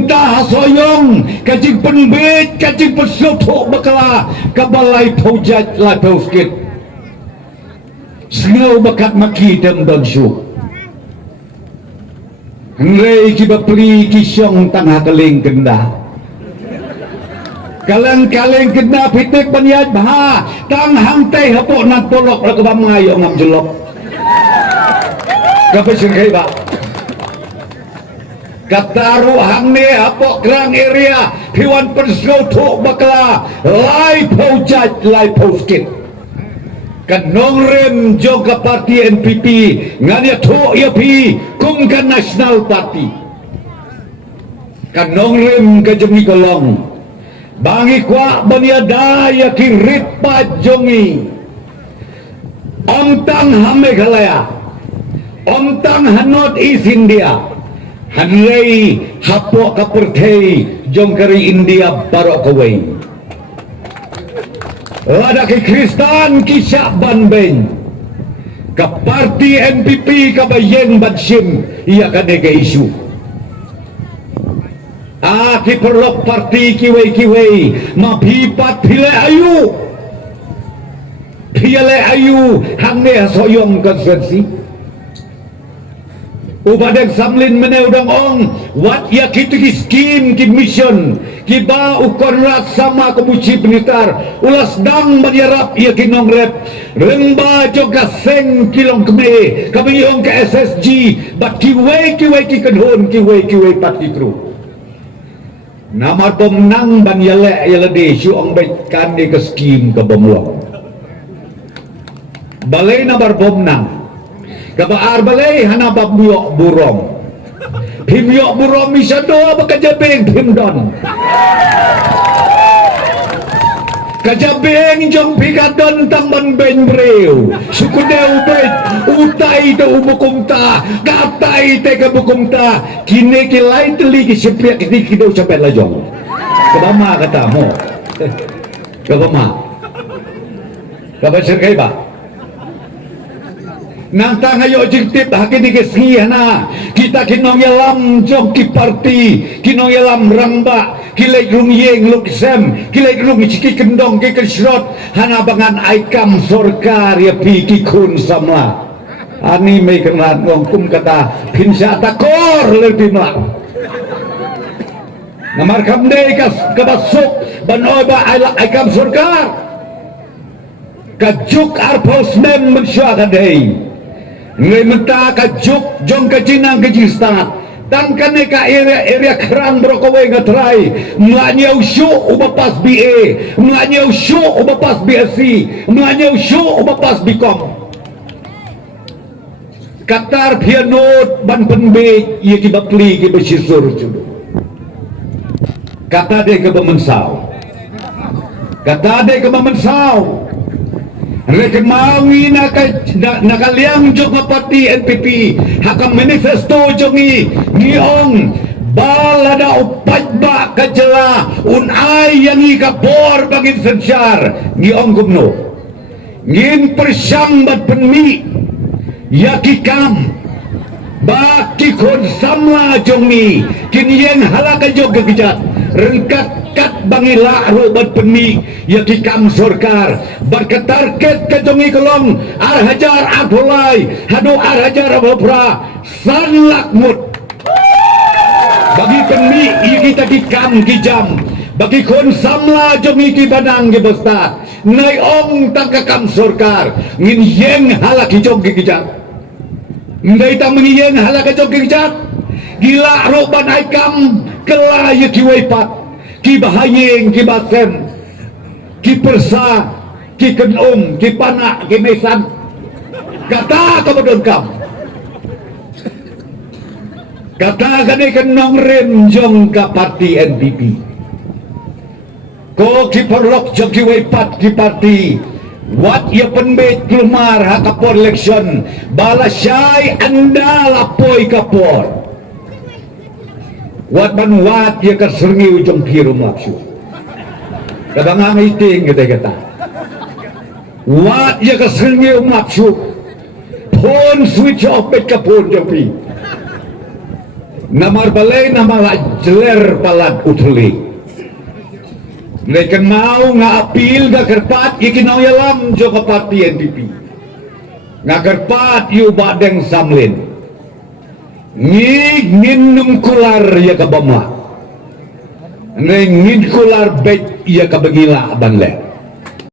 perintah soyong kajing penbit kajing pesotok bakala kabalai paujat la tauskit sengau bakat maki dan syuk Hengrei kiba peri kisyong tangah kaling kenda kalang-kaling kenda pitik paniad baha tang hangtai hapok nak polok la kebam ngayo ngam jelok kapal singkai ba kataru hangni hapok kerang area piwan persotok bakala lai paujat lai pauskit kanong rem joga parti NPP ngania to ya pi kungkan National Party kanong rem kajemi kolong bangi kwa baniada ya kirit pajongi omtang hame galaya omtang hanot East India hanrei hapok kapertei jongkari India barok kawai lada ke Kristan kisah banben ke parti NPP ke bayeng badsim ia kane ke isu ki perlok parti kiwai mapipat pile ayu hangne soyong konsensi ubadeng samlin mene udang ong wat ya kitu ki skim ki mission ki ba ukon rak sama kemuci penitar ulas dang banyarap ya ki nongrep remba joga seng kilong keme kami ong ke SSG bat kiwai ki kenhon kiwai pat kitru namar pemenang ban yale yalade syu ong baitkan di ke skim ke bomlong balai nabar pemenang kabar balai hana bab muyok burong pimyok burong misado bakajabeng pimdon kajabeng jong pikadon tamban ben breu sukudeu bet utai te umukumta katai te kabukumta kine ki lai teli ki sepriak ki kido sampai lajong kabama kata mo kabama kabar serkai ba nang tangayo jingtip hakini kesngihana kita kinong yalam jong ki parti kinong yalam rangba kilai rung yeng luksem kilai rung ciki kendong ki kesrot hana bangan aikam sorkar ya pi ki kun samla ani me kenat ngong kum kata pinsya takor lebih mak namar kamde kas kabasuk banoy ba aikam sorkar kajuk arpos mem mensyadai ngai menta ka juk jong ka jinang ka jistat tang kane ka area kerang brokowe ngatrai mlanyau syu ubapas BA mlanyau syu ubapas BSc mlanyau syu ubapas Bcom katar pianot ban penbe ye ki bapli ki besisur judo kata de ke bemensau kata de ke bemensau Rekan mawi nakaliang jong parti NPP hakam manifesto jongi ngiong balada upat ba kajela unay yang ikapor bangin sensyar ngiong gumno ngin persyang bat penmi yakikam baki kon samla jongi kinyen halaka jog kejat rengkat kat bangila robat penmi yakikam sorkar berketarket kejongi kelong arhajar abulai hadu arhajar abopra sanlakmut bagi penmi kita kikam kijam bagi kon samla jongi ki banang ki bestat nai ong tangkakam sorkar ngin yeng halak hijong ki kijat ndai ta mengiyeng halak hijong ki kijat gila roban aikam kelaya ki waipat ki bahayeng ki basem ki persa ki kenum ki panak ki mesan kata kabadon kam kata kane kenong rem jong ka parti NPP ko ki perlok jong ki waipat ki parti wat ya penbet kelumar hakapor election balasyai anda lapoi kapor wat man wat ya kesengi ujung piru maksu kadang ngiting kata wat ya kesengi maksu phone switch off bet kapon jopi Namar balay na mga jeler palad utuli. Mereka mau nga apil ga kerpat ikinayalam jo ka parti NPP. Nga kerpat yu badeng samlin. Ngin kular ya kabama. Ngin kular bet ya kabagila banle.